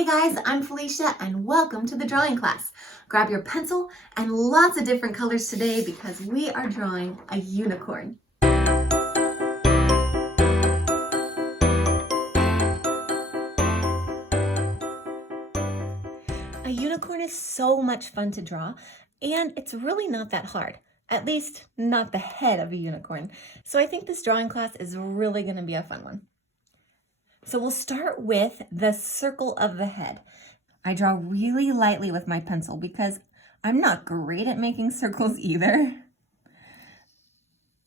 Hey guys, I'm Felicia and welcome to the drawing class. Grab your pencil and lots of different colors today because we are drawing a unicorn. A unicorn is so much fun to draw, and it's really not that hard. At least, not the head of a unicorn. So I think this drawing class is really going to be a fun one. So we'll start with the circle of the head. I draw really lightly with my pencil because I'm not great at making circles either.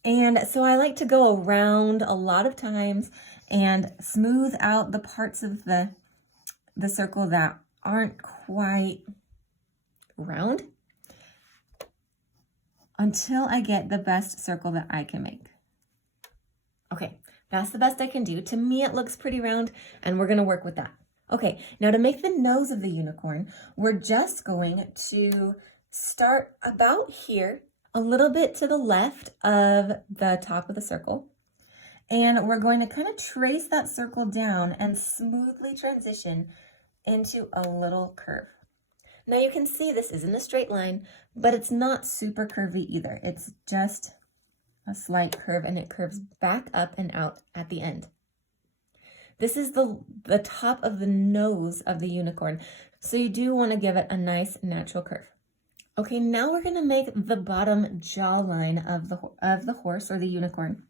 And so I like to go around a lot of times and smooth out the parts of the circle that aren't quite round until I get the best circle that I can make. Okay, that's the best I can do. To me, it looks pretty round, and we're gonna work with that. Okay, now to make the nose of the unicorn, we're just going to start about here, a little bit to the left of the top of the circle. And we're going to kind of trace that circle down and smoothly transition into a little curve. Now you can see this isn't a straight line, but it's not super curvy either. It's just a slight curve, and it curves back up and out at the end. This is the top of the nose of the unicorn, so you do want to give it a nice natural curve. Okay, now we're going to make the bottom jawline of the horse or the unicorn.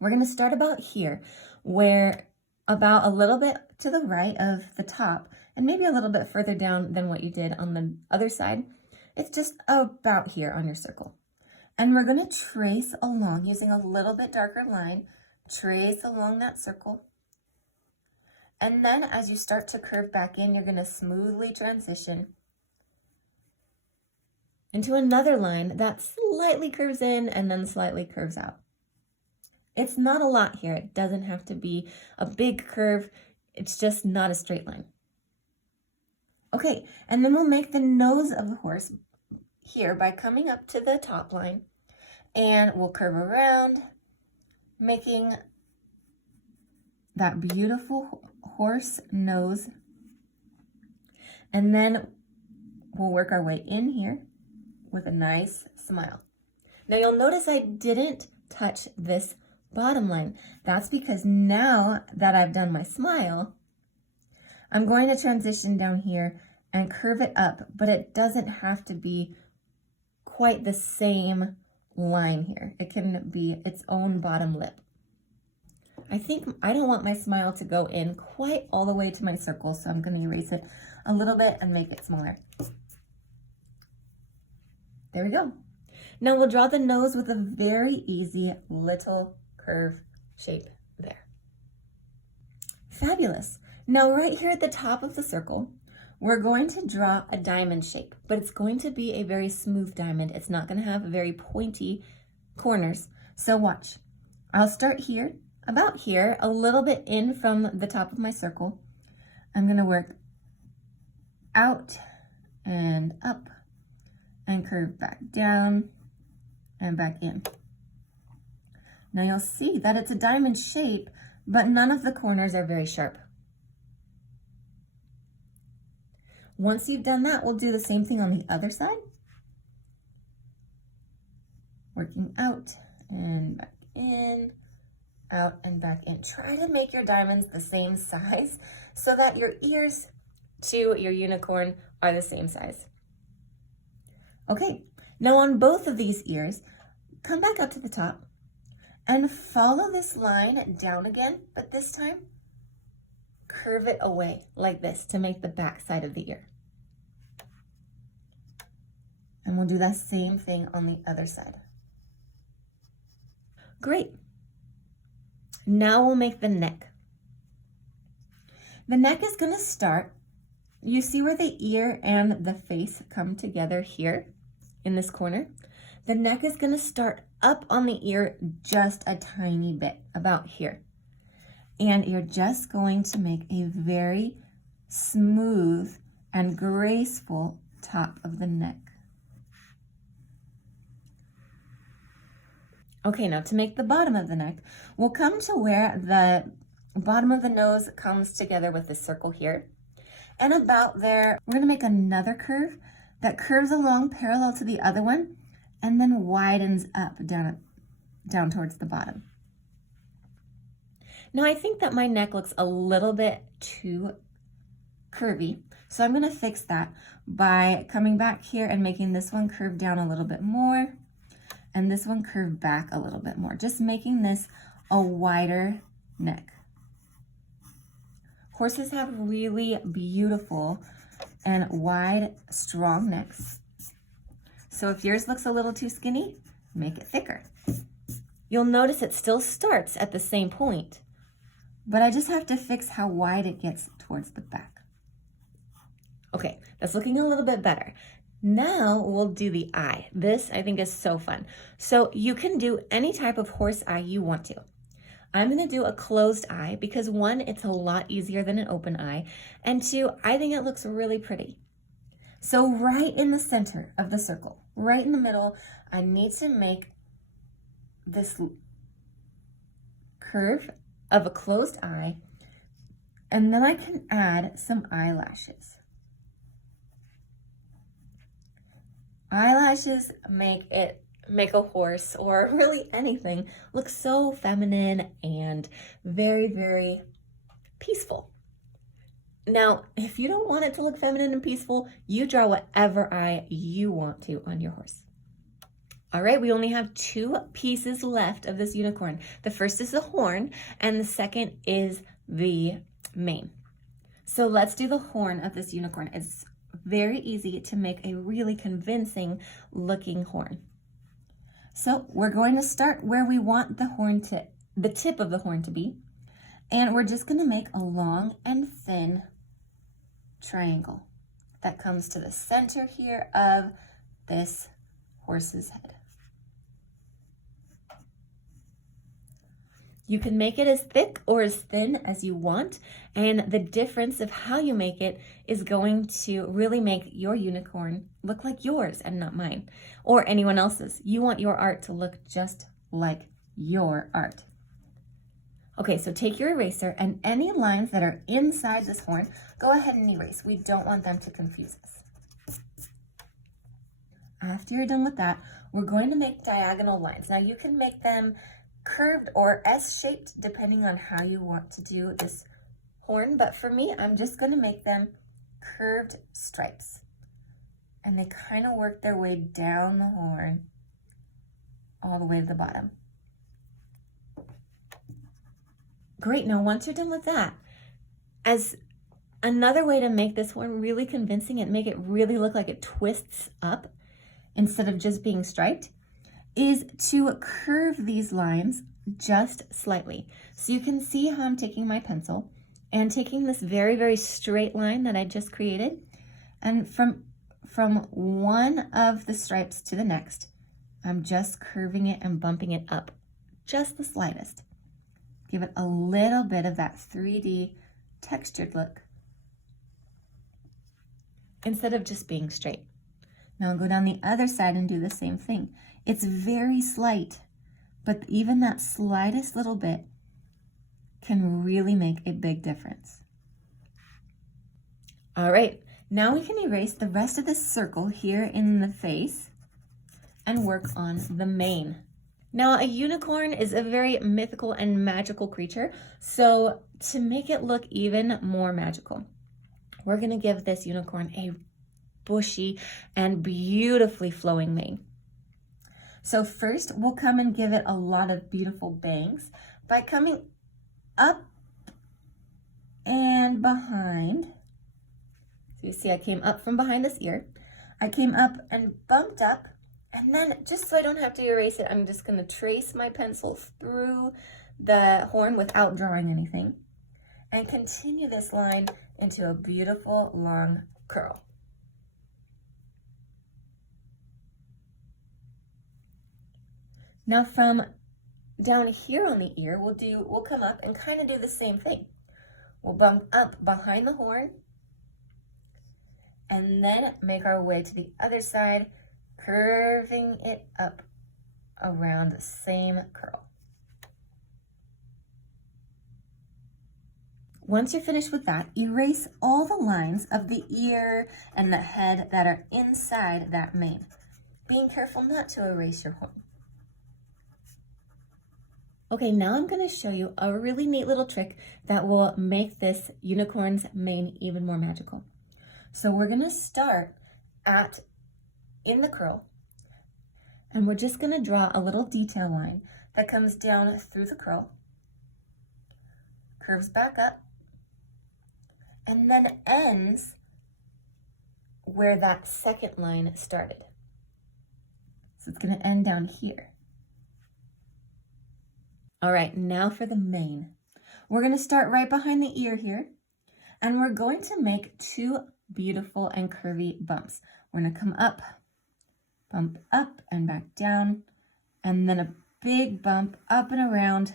We're going to start about here, where about a little bit to the right of the top, and maybe a little bit further down than what you did on the other side. It's just about here on your circle. And we're going to trace along using a little bit darker line, trace along that circle. And then as you start to curve back in, you're going to smoothly transition into another line that slightly curves in and then slightly curves out. It's not a lot here. It doesn't have to be a big curve. It's just not a straight line. Okay, and then we'll make the nose of the horse here by coming up to the top line, and we'll curve around, making that beautiful horse nose. And then we'll work our way in here with a nice smile. Now you'll notice I didn't touch this bottom line. That's because now that I've done my smile, I'm going to transition down here and curve it up, but it doesn't have to be quite the same line here. It can be its own bottom lip. I think I don't want my smile to go in quite all the way to my circle, so I'm going to erase it a little bit and make it smaller. There we go. Now we'll draw the nose with a very easy little curve shape there. Fabulous. Now right here at the top of the circle, we're going to draw a diamond shape, but it's going to be a very smooth diamond. It's not going to have very pointy corners. So watch. I'll start here, about here, a little bit in from the top of my circle. I'm going to work out and up and curve back down and back in. Now you'll see that it's a diamond shape, but none of the corners are very sharp. Once you've done that, we'll do the same thing on the other side. Working out and back in, out and back in. Try to make your diamonds the same size so that your ears to your unicorn are the same size. Okay, now on both of these ears, come back up to the top and follow this line down again, but this time, curve it away like this to make the back side of the ear. And we'll do that same thing on the other side. Great. Now we'll make the neck. The neck is going to start, you see where the ear and the face come together here in this corner? The neck is going to start up on the ear just a tiny bit, about here. And you're just going to make a very smooth and graceful top of the neck. Okay, now to make the bottom of the neck, we'll come to where the bottom of the nose comes together with this circle here. And about there, we're gonna make another curve that curves along parallel to the other one and then widens up down towards the bottom. Now I think that my neck looks a little bit too curvy, so I'm gonna fix that by coming back here and making this one curve down a little bit more and this one curve back a little bit more, just making this a wider neck. Horses have really beautiful and wide, strong necks. So if yours looks a little too skinny, make it thicker. You'll notice it still starts at the same point, but I just have to fix how wide it gets towards the back. Okay, that's looking a little bit better. Now we'll do the eye. This I think is so fun. So you can do any type of horse eye you want to. I'm gonna do a closed eye because one, it's a lot easier than an open eye, and two, I think it looks really pretty. So right in the center of the circle, right in the middle, I need to make this curve of a closed eye, and then I can add some eyelashes. Eyelashes make a horse, or really anything, look so feminine and very, very peaceful. Now, if you don't want it to look feminine and peaceful, you draw whatever eye you want to on your horse. All right, we only have 2 pieces left of this unicorn. The first is the horn, and the second is the mane. So let's do the horn of this unicorn. It's very easy to make a really convincing looking horn. So we're going to start where we want the tip of the horn to be, and we're just going to make a long and thin triangle that comes to the center here of this horse's head. You can make it as thick or as thin as you want, and the difference of how you make it is going to really make your unicorn look like yours and not mine or anyone else's. You want your art to look just like your art. Okay, so take your eraser, and any lines that are inside this horn, go ahead and erase. We don't want them to confuse us. After you're done with that, we're going to make diagonal lines. Now you can make them curved or S-shaped depending on how you want to do this horn, but for me, I'm just going to make them curved stripes, and they kind of work their way down the horn all the way to the bottom. Great. Now once you're done with that, as another way to make this horn really convincing and make it really look like it twists up instead of just being striped, is to curve these lines just slightly. So you can see how I'm taking my pencil and taking this very, very straight line that I just created, and from one of the stripes to the next, I'm just curving it and bumping it up just the slightest. Give it a little bit of that 3D textured look instead of just being straight. Now I'll go down the other side and do the same thing. It's very slight, but even that slightest little bit can really make a big difference. All right, now we can erase the rest of this circle here in the face and work on the mane. Now, a unicorn is a very mythical and magical creature, so to make it look even more magical, we're gonna give this unicorn a bushy and beautifully flowing mane. So first, we'll come and give it a lot of beautiful bangs by coming up and behind. So you see I came up from behind this ear. I came up and bumped up, and then just so I don't have to erase it, I'm just gonna trace my pencil through the horn without drawing anything and continue this line into a beautiful long curl. Now from down here on the ear, we'll come up and kind of do the same thing. We'll bump up behind the horn and then make our way to the other side, curving it up around the same curl. Once you're finished with that, erase all the lines of the ear and the head that are inside that mane, being careful not to erase your horn. Okay, now I'm going to show you a really neat little trick that will make this unicorn's mane even more magical. So we're going to start in the curl, and we're just going to draw a little detail line that comes down through the curl, curves back up, and then ends where that second line started. So it's going to end down here. All right, now for the mane. We're going to start right behind the ear here, and we're going to make two beautiful and curvy bumps. We're going to come up, bump up and back down, and then a big bump up and around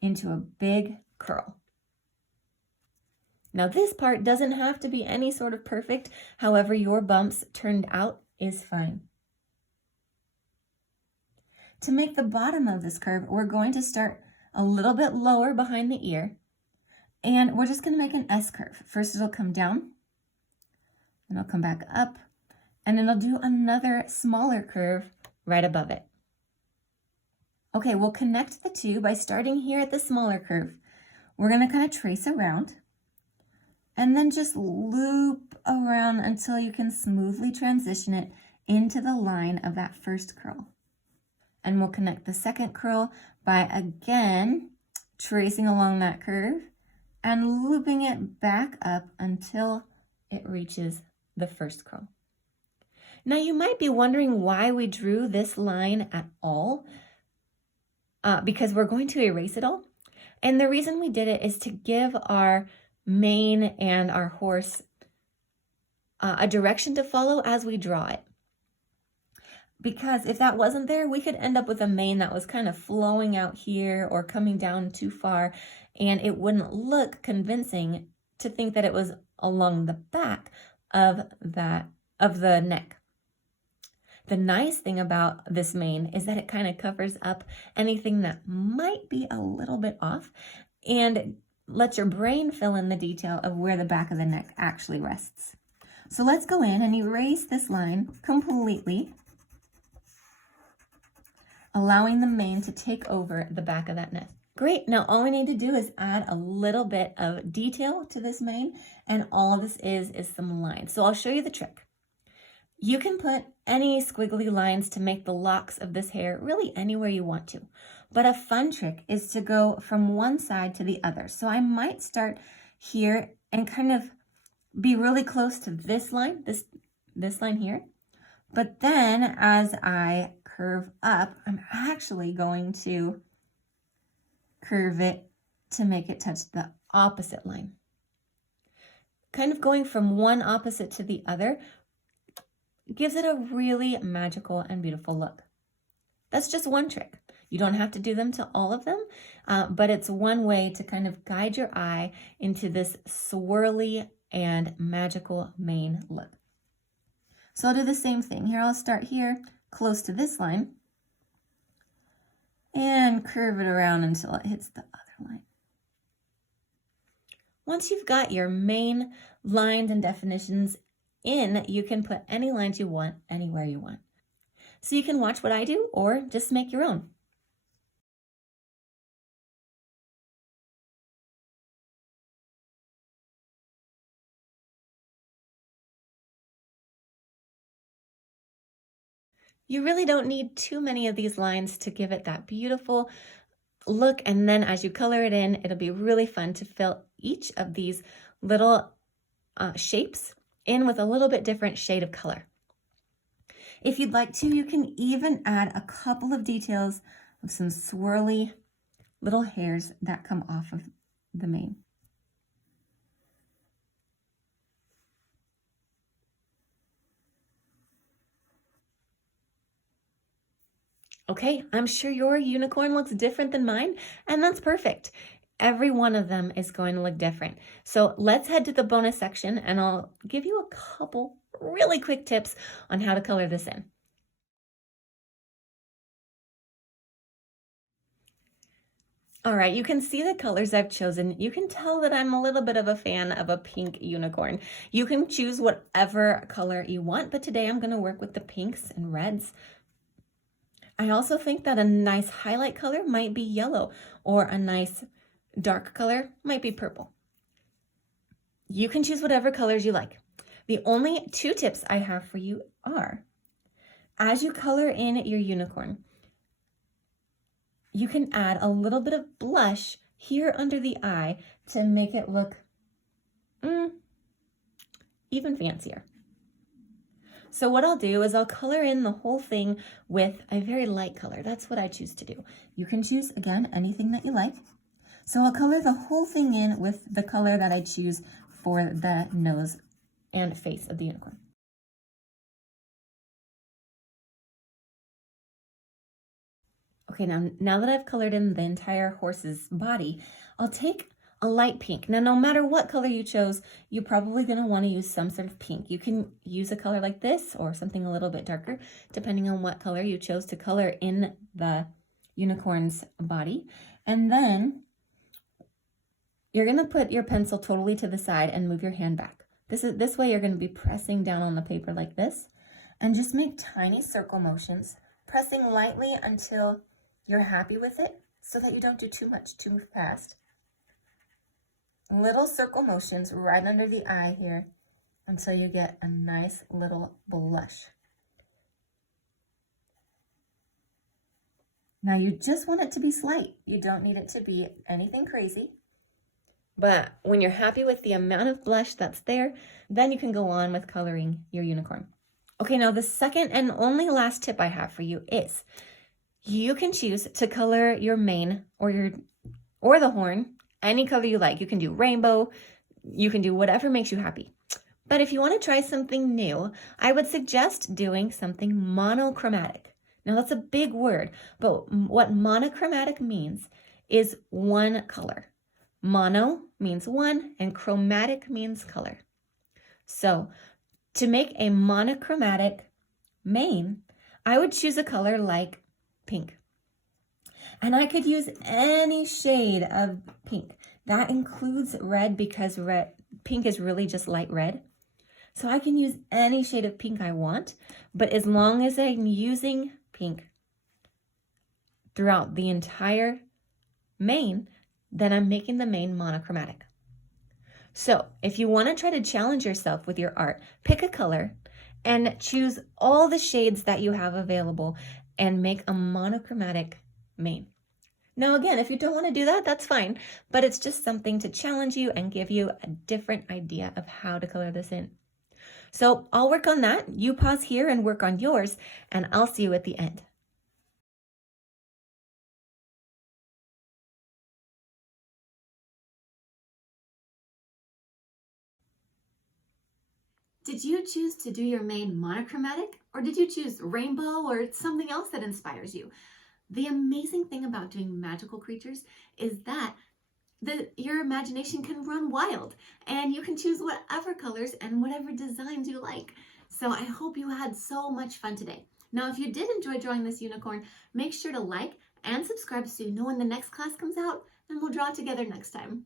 into a big curl. Now this part doesn't have to be any sort of perfect. However your bumps turned out is fine. To make the bottom of this curve, we're going to start a little bit lower behind the ear, and we're just going to make an S curve. First it'll come down, then it'll come back up, and then it'll do another smaller curve right above it. Okay, we'll connect the two by starting here at the smaller curve. We're going to kind of trace around, and then just loop around until you can smoothly transition it into the line of that first curl. And we'll connect the second curl by again tracing along that curve and looping it back up until it reaches the first curl. Now you might be wondering why we drew this line at all, because we're going to erase it all. And the reason we did it is to give our mane and our horse a direction to follow as we draw it. Because if that wasn't there, we could end up with a mane that was kind of flowing out here or coming down too far, and it wouldn't look convincing to think that it was along the back of the neck. The nice thing about this mane is that it kind of covers up anything that might be a little bit off and lets your brain fill in the detail of where the back of the neck actually rests. So let's go in and erase this line completely, allowing the mane to take over the back of that neck. Great, now all we need to do is add a little bit of detail to this mane, and all this is some lines. So I'll show you the trick. You can put any squiggly lines to make the locks of this hair really anywhere you want to. But a fun trick is to go from one side to the other. So I might start here and kind of be really close to this line, this line here. But then as I curve up, I'm actually going to curve it to make it touch the opposite line. Kind of going from one opposite to the other gives it a really magical and beautiful look. That's just one trick. You don't have to do them to all of them, but it's one way to kind of guide your eye into this swirly and magical mane look. So I'll do the same thing. Here I'll start here close to this line and curve it around until it hits the other line. Once you've got your mane lines and definitions in, you can put any lines you want anywhere you want. So you can watch what I do or just make your own. You really don't need too many of these lines to give it that beautiful look, and then as you color it in, it'll be really fun to fill each of these little shapes in with a little bit different shade of color. If you'd like to, you can even add a couple of details of some swirly little hairs that come off of the mane. Okay, I'm sure your unicorn looks different than mine, and that's perfect. Every one of them is going to look different. So let's head to the bonus section and I'll give you a couple really quick tips on how to color this in. All right, you can see the colors I've chosen. You can tell that I'm a little bit of a fan of a pink unicorn. You can choose whatever color you want, but today I'm going to work with the pinks and reds. I also think that a nice highlight color might be yellow, or a nice dark color might be purple. You can choose whatever colors you like. The only 2 tips I have for you are, as you color in your unicorn, you can add a little bit of blush here under the eye to make it look even fancier. So what I'll do is I'll color in the whole thing with a very light color. That's what I choose to do. You can choose, again, anything that you like. So I'll color the whole thing in with the color that I choose for the nose and face of the unicorn. Okay, now that I've colored in the entire horse's body, I'll take a light pink. Now, no matter what color you chose, you're probably going to want to use some sort of pink. You can use a color like this or something a little bit darker, depending on what color you chose to color in the unicorn's body. And then you're going to put your pencil totally to the side and move your hand back. This way you're going to be pressing down on the paper like this, and just make tiny circle motions, pressing lightly until you're happy with it, so that you don't do too much too fast. Little circle motions right under the eye here until you get a nice little blush. Now you just want it to be slight. You don't need it to be anything crazy. But when you're happy with the amount of blush that's there, then you can go on with coloring your unicorn. Okay, now the second and only last tip I have for you is you can choose to color your mane or the horn any color you like. You can do rainbow, you can do whatever makes you happy. But if you want to try something new, I would suggest doing something monochromatic. Now that's a big word, but what monochromatic means is one color. Mono means one and chromatic means color. So to make a monochromatic mane, I would choose a color like pink. And I could use any shade of pink. That includes red, because pink is really just light red. So I can use any shade of pink I want, but as long as I'm using pink throughout the entire mane, then I'm making the mane monochromatic. So if you want to try to challenge yourself with your art, pick a color and choose all the shades that you have available and make a monochromatic mane. Now again, if you don't want to do that, that's fine, but it's just something to challenge you and give you a different idea of how to color this in. So I'll work on that. You pause here and work on yours, and I'll see you at the end. Did you choose to do your mane monochromatic, or did you choose rainbow or something else that inspires you? The amazing thing about doing magical creatures is that your imagination can run wild, and you can choose whatever colors and whatever designs you like. So I hope you had so much fun today. Now, if you did enjoy drawing this unicorn, make sure to like and subscribe so you know when the next class comes out, and we'll draw together next time.